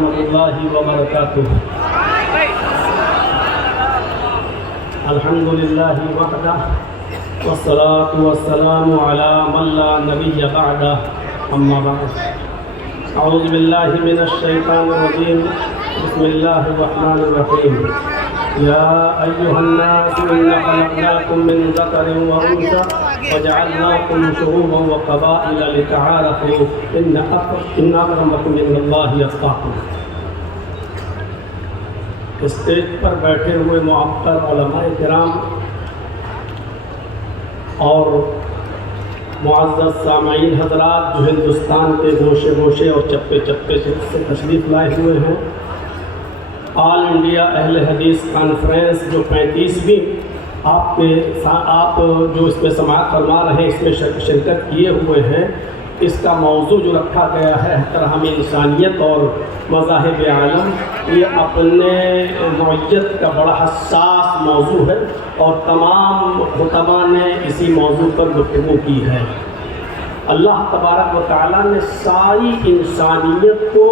ورحمۃ اللہ وبرکاتہ۔ الحمد للہ وحدہ والصلاة والسلام علی من لا نبی بعدہ، اما بعد۔ اعوذ باللہ من الشیطان الرجیم، بسم اللہ الرحمن الرحیم۔ یا ایھا الناس انا خلقناکم من ذکر وانثى وجعلناکم شعوبا وقبائل لتعارفوا ان اکرمکم عند اللہ اتقاکم۔ اسٹیج پر بیٹھے ہوئے معطر علماء کرام اور معزز سامعین حضرات جو ہندوستان کے گوشے گوشے اور چپے چپے سے تشریف لائے ہوئے ہیں، آل انڈیا اہل حدیث کانفرنس جو 35ویں آپ جو اس میں سماعت فرما رہے ہیں، اس میں شرکت کیے ہوئے ہیں، اس کا موضوع جو رکھا گیا ہے احترام انسانیت اور مذاہب عالم، یہ اپنے نوعیت کا بڑا حساس موضوع ہے اور تمام خطباء نے اسی موضوع پر گفتگو کی ہے۔ اللہ تبارک و تعالیٰ نے ساری انسانیت کو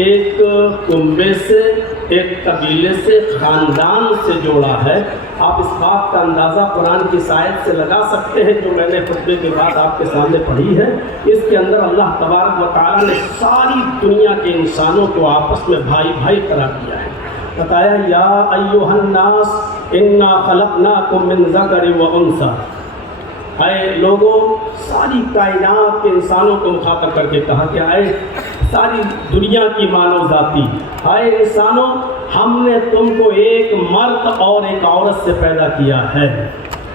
ایک کنبے سے، ایک قبیلے سے، خاندان سے جوڑا ہے۔ آپ اس بات کا اندازہ قرآن کی آیت سے لگا سکتے ہیں جو میں نے خطبے کے بعد آپ کے سامنے پڑھی ہے۔ اس کے اندر اللہ تبارک و تعالیٰ نے ساری دنیا کے انسانوں کو آپس میں بھائی بھائی قرار دیا ہے۔ بتایا یا ایھا الناس انا خلقناکم من ذکر وانثى، اے لوگوں، ساری کائنات کے انسانوں کو مخاطب کر کے کہا کہ اے ساری دنیا کی مانو ذاتی، اے انسانوں، ہم نے تم کو ایک مرد اور ایک عورت سے پیدا کیا ہے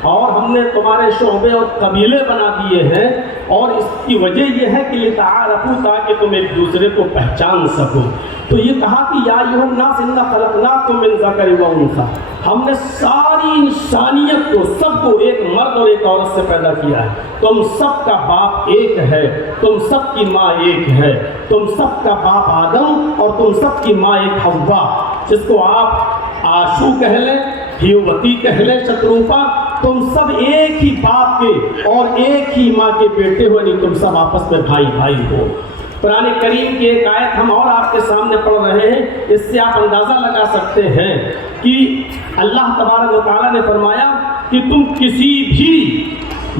اور ہم نے تمہارے شعبے اور قبیلے بنا دیے ہیں، اور اس کی وجہ یہ ہے کہ لتعارفوا، تاکہ تم ایک دوسرے کو پہچان سکو۔ تو یہ کہا کہ یا ایھا الناس انا خلقناکم من ذکر وانثى، ہم نے ساری انسانیت کو، سب کو ایک مرد اور ایک عورت سے پیدا کیا ہے۔ تم سب کا باپ ایک ہے، تم سب کی ماں ایک ہے، تم سب کا باپ آدم اور تم سب کی ماں ایک حوا، جس کو آپ آشو کہہ لیں، ہیووتی کہہ لیں، شتروپا، تم سب ایک ہی باپ کے اور ایک ہی ماں کے بیٹے ہو، یعنی تم سب آپس میں بھائی بھائی ہو۔ قرآن کریم کی ایک آیت ہم اور آپ کے سامنے پڑھ رہے ہیں، اس سے آپ اندازہ لگا سکتے ہیں کہ اللہ تبارک و تعالیٰ نے فرمایا کہ تم کسی بھی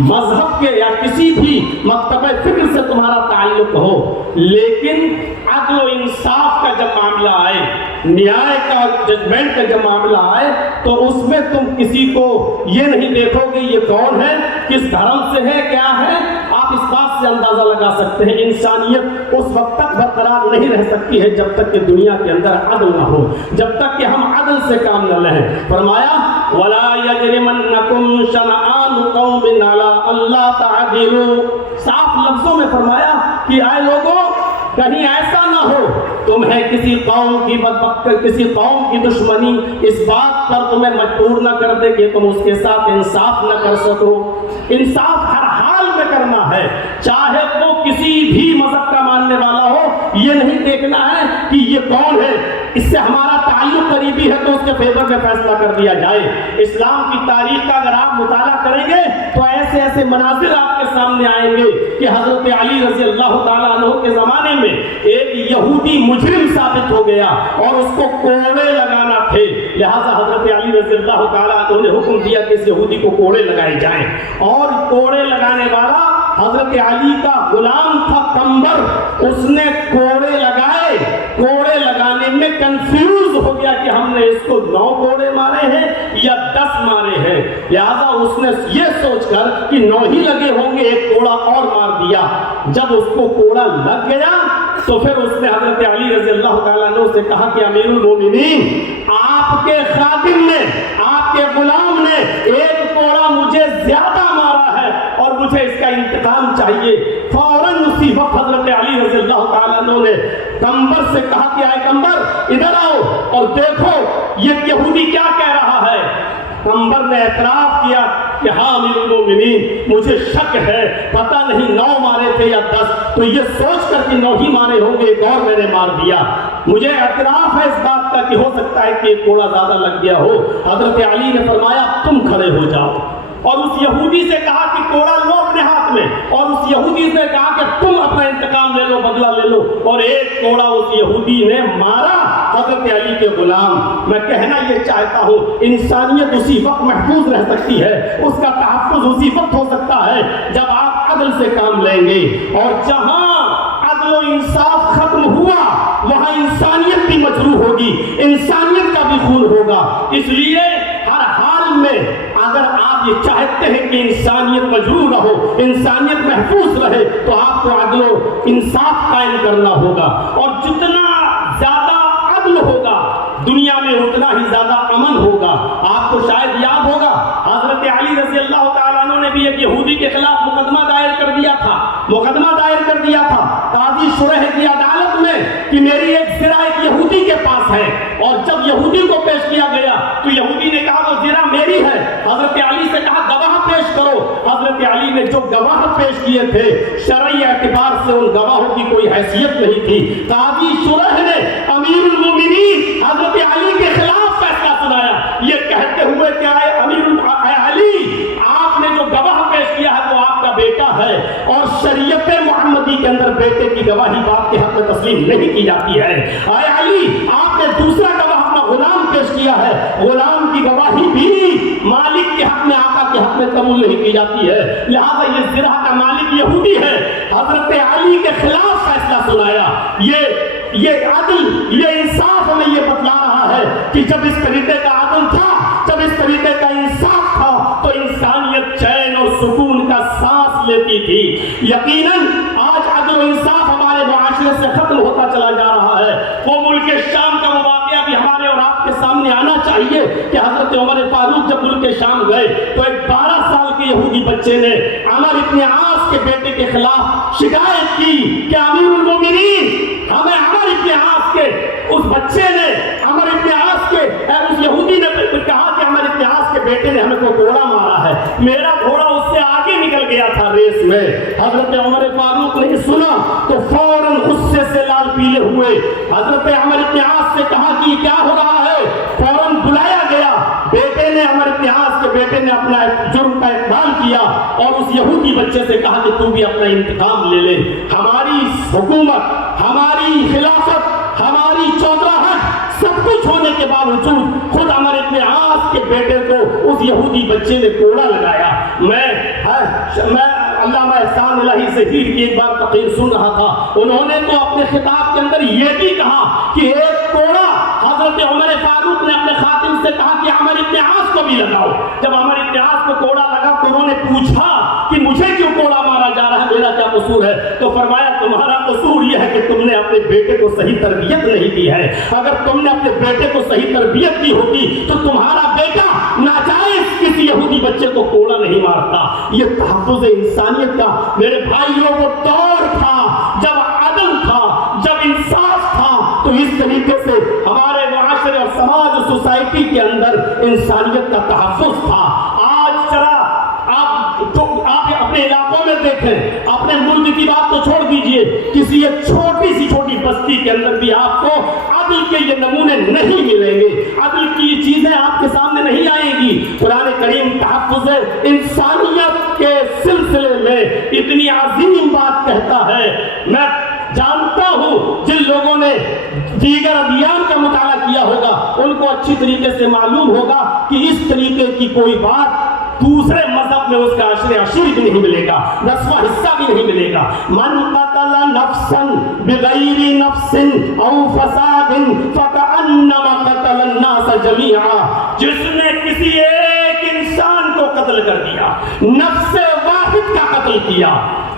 مذہب کے یا کسی بھی مکتبہ فکر سے تمہارا تعلق ہو، لیکن عدل و انصاف کا جب معاملہ آئے، نیائے کا، ججمنٹ کا جب معاملہ آئے، تو اس میں تم کسی کو یہ نہیں دیکھو کہ یہ کون ہے، کس دھرم سے ہے، کیا ہے۔ آپ اس بات سے اندازہ لگا سکتے ہیں انسانیت اس وقت تک برقرار نہیں رہ سکتی ہے جب تک کہ دنیا کے اندر عدل نہ ہو، جب تک کہ ہم عدل سے کام نہ لیں۔ فرمایا وَلَا يَجْرِمَنَّكُمْ شَنَآنُ قَوْمٍ عَلَىٰ أَلَّا تَعْدِلُوا، صاف لفظوں میں فرمایا کہ اے لوگوں، کہیں ایسا نہ ہو تمہیں کسی قوم کی بدبخت، کسی قوم کی دشمنی اس بات پر تمہیں مجبور نہ کر دے کہ تم اس کے ساتھ انصاف نہ کر سکو۔ انصاف ہر حال میں کرنا ہے، چاہے وہ کسی بھی مذہب کا ماننے والا ہو۔ یہ نہیں دیکھنا ہے کہ یہ کون ہے، اس سے ہمارا تعلق قریبی ہے تو اس کے فیور میں فیصلہ کر دیا جائے۔ اسلام کی تاریخ کا اگر آپ مطالعہ کریں گے تو ایسے ایسے مناظر آپ کے سامنے آئیں گے کہ حضرت علی رضی اللہ تعالیٰ عنہ کے زمانے میں ایک یہودی مجرم ثابت ہو گیا اور اس کو کوڑے لگانا تھے، لہذا حضرت علی رضی اللہ تعالیٰ عنہ نے حکم دیا کہ اس یہودی کو کوڑے لگائے جائیں، اور کوڑے لگانے والا حضرت علی کا غلام تھا قمبر، اس نے کوڑے لگائے، کوڑے لگانے میں کنفیوز ہو گیا کہ ہم نے اس کو 9 کوڑے مارے ہیں یا 10 مارے ہیں، لہذا اس نے یہ سوچ کر کہ 9 ہی لگے ہوں گے، ایک کوڑا اور مار دیا۔ جب اس کو کوڑا لگ گیا تو پھر اس نے حضرت علی رضی اللہ تعالیٰ عنہ سے کہا کہ امیر المومنین، آپ کے خادم نے، آپ کے غلام نے ایک کوڑا مجھے زیادہ مارا ہے اور مجھے اس کا انتقام چاہیے۔ فوراً اسی وقت حضرت علی رضی اللہ تعالیٰ عنہ نے قمبر سے کہا کہ اے قمبر ادھر آؤ اور دیکھو یہ یہودی کیا کہہ رہا ہے۔ قمبر نے اعتراف کیا کہ ہاں امیر المومنین، مجھے شک ہے، پتہ نہیں 9 مارے تھے یا 10، تو یہ سوچ کر کہ 9 ہی مارے ہوں گے، ایک اور میں نے مار دیا۔ مجھے اعتراف ہے اس بات کا کہ ہو سکتا ہے کہ ایک کوڑا زیادہ لگ گیا ہو۔ حضرت علی نے فرمایا تم کھڑے ہو جاؤ، اور اس یہودی سے کہا کہ کوڑا لو اپنے ہاتھ میں، اور اس یہودی سے کہا کہ تم اپنا انتقام لے لو، بدلہ لے لو، اور ایک کوڑا اس یہودی نے مارا حضرت علی کے غلام۔ میں کہنا یہ چاہتا ہوں انسانیت اسی وقت محفوظ رہ سکتی ہے، اس کا تحفظ اسی وقت ہو سکتا ہے جب آپ عدل سے کام لیں گے، اور جہاں عدل و انصاف ختم ہوا وہاں انسانیت بھی مجروح ہوگی، انسانیت کا بھی خون ہوگا۔ اس لیے ہر حال میں اگر آپ یہ چاہتے ہیں کہ انسانیت مجروح رہو، انسانیت محفوظ رہے، تو آپ کو عدل و انصاف قائم کرنا ہوگا، اور جتنا زیادہ عدل ہوگا دنیا میں اتنا ہی زیادہ امن ہوگا۔ آپ کو شاید یاد ہوگا حضرت علی رضی اللہ تعالیٰ عنہ نے بھی ایک یہودی کے خلاف مقدمہ دائر کر دیا تھا قاضی شرح کی عدالت میں کہ میری ایک زرہ ایک یہودی کے پاس ہے، اور جب یہودی کو پیش کیا گیا تو یہودی نے کہا وہ زرہ میری ہے۔ حضرت علی سے کہا گواہ پیش کرو۔ حضرت علی نے جو گواہ پیش کیے تھے شرعی اعتبار سے ان گواہوں کی کوئی حیثیت نہیں تھی۔ قاضی شرح نے امیر المومنین حضرت علی کے خلاف فیصلہ سنایا، یہ کہتے ہوئے کہ اے علی، آپ نے جو گواہ پیش کیا ہے وہ آپ کا بیٹا ہے، اور شریعت محمدی کے اندر بیٹے کی گواہی باپ کے حق میں تسلیم نہیں کی جاتی ہے۔ اے علی، آپ نے دوسرا گواہ اپنا غلام پیش کیا ہے، غلام کی گواہی بھی مالک کے حق میں آقا کے حق میں قبول نہیں کی جاتی ہے، لہذا یہ زرہ کا مالک یہودی ہے۔ حضرت علی کے خلاف فیصلہ سنایا۔ یہ عدل، یہ انصاف ہمیں یہ بتلا رہا ہے کہ جب اس طریقے کا عدل تھا، جب اس طریقے کا انصاف تھا، تو انسانیت چین اور سکون کا سانس لیتی تھی۔ یقیناً آج عدل و انصاف ہمارے معاشرے سے ختم ہوتا چلا جا رہا ہے۔ وہ ملک شام کا واقعہ بھی ہمارے اور آپ کے سامنے آنا چاہیے کہ حضرت عمر فاروق جب ملک شام گئے تو ایک 12 سال کے یہودی بچے نے عمر ابن عاص کے بیٹے کے خلاف شکایت کی کہ امیر المومنین، ہمیں عمر ابن عاص کے اس بچے نے، عمر ابن عاص کے اس یہودی نے کہا کہ عمر ابن عاص کے بیٹے نے ہمیں کو گھوڑا مارا ہے، میرا گھوڑا اس سے آگے نکل گیا تھا ریس میں۔ حضرت عمر فاروق نے سنا تو فوراً غصے سے لال پیلے ہوئے حضرت عمر ابن عاص سے کہا کہ کیا ہو رہا ہے؟ فوراً بلایا گیا۔ بیٹے نے، عمر ابن عاص کے بیٹے نے اپنا جرم کا اقرار کیا اور اس یہودی بچے سے کہا کہ تو بھی اپنا انتقام لے لے۔ ہماری حکومت، ہماری خلافت، ہماری چودراہٹ سب کچھ ہونے کے باوجود خود عمر ابن عاص کے بیٹے کو اس یہودی بچے نے کوڑا لگایا۔ میں علامہ احسان الہی ظہیر کی ایک بار تقریر سن رہا تھا، انہوں نے تو اپنے خطاب کے اندر یہ بھی کہا کہ ایک کوڑا حضرت عمر فاروق نے اپنے خاتم سے کہا کہ عمر ابن عاص کو بھی لگاؤ۔ جب عمر ابن عاص کو کوڑا لگا تو انہوں نے پوچھا کہ مجھے کیوں کوڑا مارا جا رہا ہے، میرا کیا قصور ہے؟ تو فرمایا تمہارا قصور یہ ہے کہ تم نے اپنے بیٹے کو صحیح تربیت نہیں دی ہے، اگر تم نے اپنے بیٹے کو صحیح تربیت دی ہوتی تو تمہارا بیٹا ناجائز کسی یہودی بچے کو کوڑا نہیں مارتا۔ یہ تحفظ انسانیت کا میرے بھائیوں وہ دور تھا جب عدل تھا، جب انصاف تھا، تو اس طریقے سے ہمارے معاشرے اور سماج اور سوسائٹی کے اندر انسانیت کا تحفظ تھا۔ آج ذرا آپ اپنے علاقوں میں دیکھیں، اپنے ملک کی بات تو چھوڑ دیجئے، کسی ایک چھوٹی بستی کے اندر بھی آپ کو عدل کے یہ نمونے نہیں ملیں گے، عدل کی یہ چیزیں آپ کے سامنے نہیں آئیں گی۔ قرآن کریم تحفظ انسانیت کے سلسلے میں اتنی عظیم بات کہتا ہے۔ میں جانتا ہوں جن لوگوں نے دیگر ادیان کا مطالعہ کیا ہوگا ان کو اچھی طریقے سے معلوم ہوگا کہ اس طریقے کی کوئی بات دوسرے مذہب میں اس کا عشر بھی نہیں ملے گا، 10واں حصہ بھی نہیں ملے گا۔ من قتل نفسا بغیر نفس او فساد فکأنما قتل الناس جميعا، جس نے کسی ایک انسان کو قتل کر دیا، نفس واحد کا قتل کیا،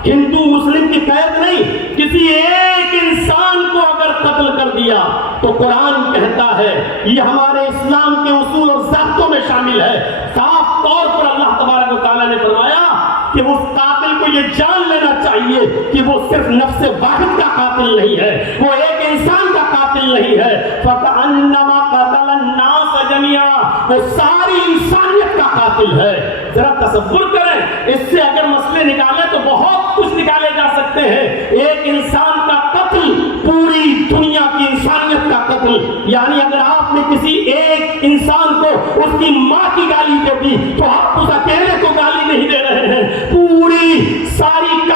ہندو مسلم کی قید نہیں، کسی ایک انسان کو اگر قتل کر دیا تو قرآن کہتا ہے، یہ ہمارے اسلام کے اصول اور ضابطوں میں شامل ہے، صاف طور پر اللہ تبارک و تعالیٰ نے فرمایا کہ اس قاتل کو یہ جان لینا چاہیے کہ وہ صرف نفس واحد کا قاتل نہیں ہے، وہ ایک انسان کا قاتل نہیں ہے، فَكَأَنَّمَا قَتَلَ النَّاسَ جَمِيعًا، وہ ساری انسانیت کا قاتل ہے۔ ذرا تصور کریں، اس سے اگر مسئلے نکالیں تو بہت کچھ نکالے جا سکتے ہیں۔ ایک انسان کا قتل پوری دنیا کی انسانیت کا قتل، یعنی اگر آپ نے کسی ایک انسان کو اس کی ماں کی گالی دے دی تو آپ اس اکیلے کو گالی نہیں دے رہے ہیں، پوری ساری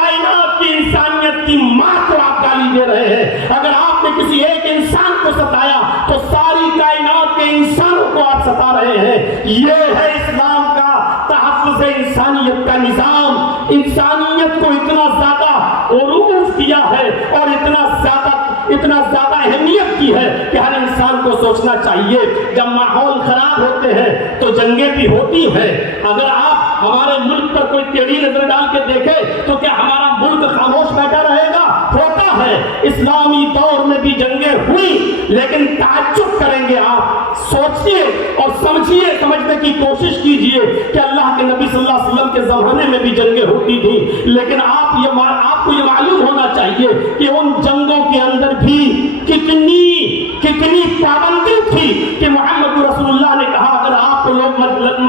انسانوں کو آپ ستا رہے ہیں۔ یہ ہے اسلام کا تحفظ انسانیت کا نظام۔ انسانیت کو اتنا زیادہ عروج دیا ہے اور اتنا زیادہ اہمیت کی ہے کہ ہر انسان کو سوچنا چاہیے جب ماحول خراب ہوتے ہیں تو جنگیں بھی ہوتی ہیں۔ اگر آپ ہمارے ملک پر کوئی ٹیڑھی نظر ڈال کے دیکھے تو کیا ہمارا ملک خاموش بیٹھا رہے گا؟ ہوتا ہے۔ اسلامی دور میں بھی جنگیں ہوئی، لیکن تعجب کریں گے آپ، سوچئے اور سمجھنے کی کوشش کیجئے کہ اللہ کے نبی صلی اللہ علیہ وسلم کے زمانے میں بھی جنگیں ہوتی تھی، لیکن آپ کو یہ معلوم ہونا چاہیے کہ ان جنگوں کے اندر بھی کتنی پابندی تھی کہ محمد رسول اللہ نے کہا اگر آپ کو لوگ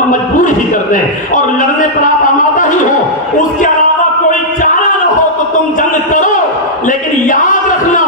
مجبور ہی کر دیں اور لڑنے پر آپ آمادہ ہی ہو، اس کے علاوہ کوئی چارہ نہ ہو تو تم جنگ کرو، لیکن یاد رکھنا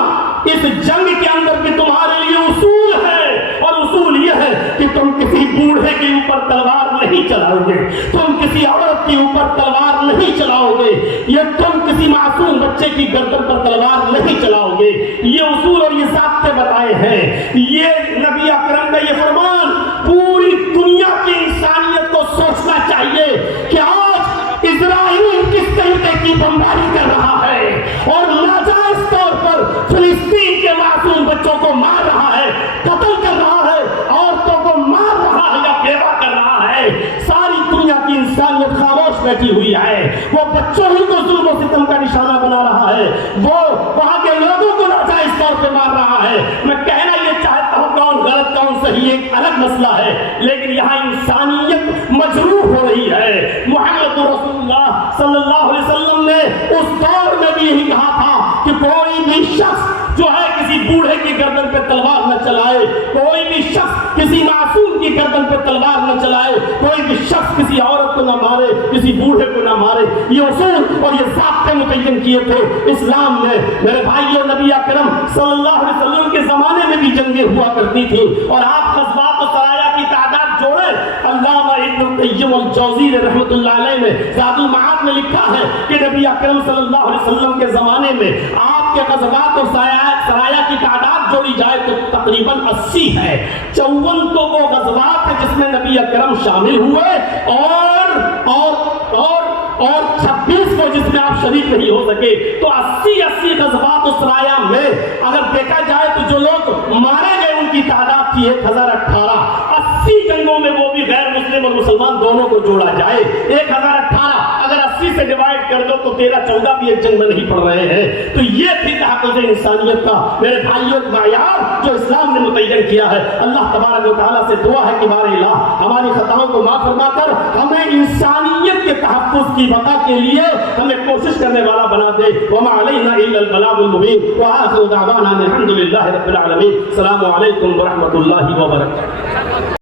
اس جنگ کے اندر بھی تمہارے لیے اصول ہے، اور اصول یہ ہے کہ تم کسی بوڑھے کے اوپر تلوار نہیں چلاؤ گے، تم کسی عورت کے اوپر تلوار نہیں چلاؤ گے، یہ تم کسی معصوم بچے کی گردن پر تلوار نہیں چلاؤ گے۔ یہ اصول اور یہ ضابطے بتائے ہیں۔ یہ نبی اکرم کا یہ فرمان پوری دنیا کی انسانیت کو سوچنا چاہیے کہ آج اسرائیل کس طریقے کی بمباری کر رہا ہے اور ناجائز طور پر فلسطین کے معصوم بچوں کو مار رہا ہے، قتل کر رہا ہے، عورتوں کو مار رہا ہے یا بیوہ کر رہا ہے۔ ساری دنیا کی انسانیت خاموش بیٹھی ہوئی ہے۔ وہ بچوں ہی کو ظلم و ستم کا نشانہ بنا رہا ہے، وہ وہاں کے لوگوں کو ناجائز طور پہ مار رہا ہے۔ میں کہنا یہ چاہتا ہوں کون غلط کون صحیح ایک الگ مسئلہ ہے، لیکن یہاں انسانیت مجروح ہو رہی ہے۔ محمد رسول اللہ صلی اللہ علیہ وسلم نے اس دور میں بھی یہی کہا تھا کہ کوئی بھی شخص جو ہے کسی بوڑھے کی گردن پہ تلوار نہ چلائے، کوئی بھی شخص کسی معصوم کی گردن پہ تلوار نہ چلائے، کوئی بھی شخص کسی عورت کو نہ مارے، کسی بوڑھے کو نہ مارے۔ یہ اصول اور یہ ضابطے متعین کیے تھے اسلام نے۔ میرے بھائیو، نبی اکرم صلی اللہ علیہ وسلم کے زمانے میں بھی جنگیں ہوا کرتی تھی، اور آپ غزوات و سرایا کی تعداد جوڑے۔ علامہ ابن القیم الجوزی رحمۃ اللہ علیہ نے زاد المعاد میں لکھا ہے کہ نبی اکرم صلی اللہ علیہ وسلم کے زمانے میں آپ کے غزوات و سرایا کی تعداد جوڑی جائے تو تقریباً 80 ہے۔ 54 تو وہ غزوات ہیں جس میں نبی اکرم شامل ہوئے، اور 26 کو جس میں آپ شریک نہیں ہو سکے۔ تو 80 غزوات و سرایا میں اگر دیکھا جائے تو جو لوگ مارے گئے ان کی تعداد تھی 1018۔ 80 جنگوں میں وہ بھی غیر مسلم اور مسلمان دونوں کو جوڑا جائے 1018، اگر 80 سے ڈیوائڈ کر دو تو 13-14 بھی ایک جنگ میں نہیں پڑ رہے ہیں۔ تو یہ تھی تحفظ انسانیت کا میرے بھائیوں معیار جو اسلام نے متعین کیا ہے۔ اللہ تبارک و تعالیٰ سے دعا ہے کہ بار الہ ہماری خطاؤں کو معاف فرما کر ہمیں انسانیت کے تحفظ کی بقا کے لیے ہمیں کوشش کرنے والا بنا دے۔ وما علینا الا البلاغ المبین وآخر دعوانا الحمد للہ رب العالمین۔ السلام علیکم ورحمۃ اللہ وبرکاتہ۔